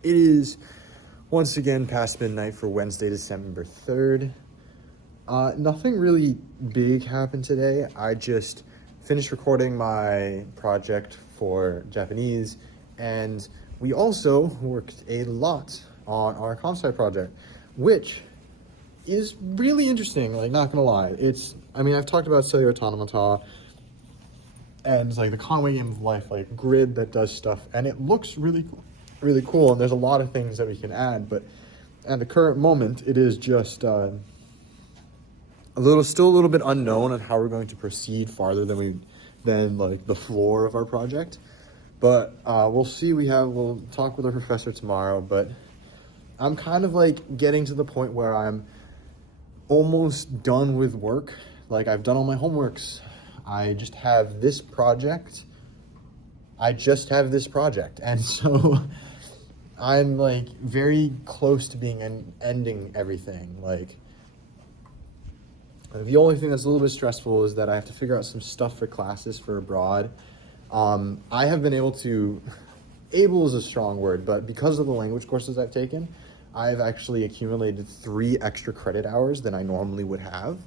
It is once again past midnight for Wednesday, December 3rd. Nothing really big happened today. I just finished recording my project for Japanese, and we also worked a lot on our comp sci project, which is really interesting, like, not gonna lie. I've talked about cellular automata and like the Conway game of life, like grid that does stuff, and it looks really cool, and there's a lot of things that we can add, but at the current moment, it is just still a little bit unknown on how we're going to proceed farther than like the floor of our project. But we'll see. We'll talk with our professor tomorrow, but I'm kind of like getting to the point where I'm almost done with work. Like, I've done all my homeworks. I just have this project. And so I'm like very close to being ending everything. Like, the only thing that's a little bit stressful is that I have to figure out some stuff for classes for abroad. I have been able is a strong word, but because of the language courses I've taken, I've actually accumulated 3 extra credit hours than I normally would have.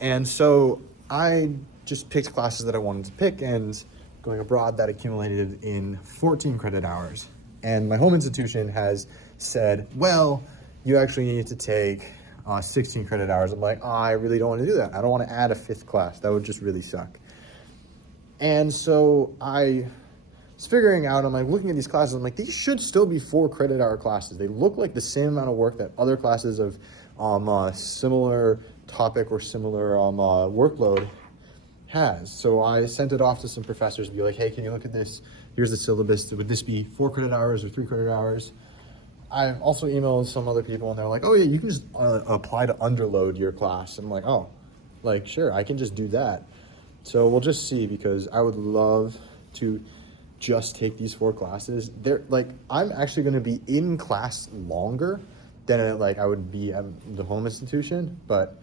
And so I just picked classes that I wanted to pick, and going abroad, that accumulated in 14 credit hours. And my home institution has said, well, you actually need to take 16 credit hours. I'm like, I really don't want to do that. I don't want to add a 5th class. That would just really suck. And so I was figuring out, I'm like looking at these classes, I'm like, these should still be 4 credit hour classes. They look like the same amount of work that other classes of similar topic or similar workload has. So I sent it off to some professors to be like, hey, can you look at this? Here's the syllabus. Would this be 4 credit hours or 3 credit hours? I've also emailed some other people, and they're like, oh yeah, you can just apply to underload your class. I'm like, oh, like, sure, I can just do that. So we'll just see, because I would love to just take these 4 classes. They're like, I'm actually going to be in class longer than I would be at the home institution, but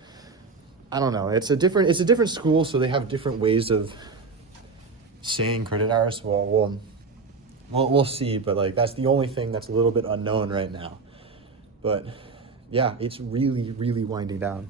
I don't know. It's a different school, so they have different ways of saying credit hours. So we'll see, but like, that's the only thing that's a little bit unknown right now. But yeah, it's really winding down.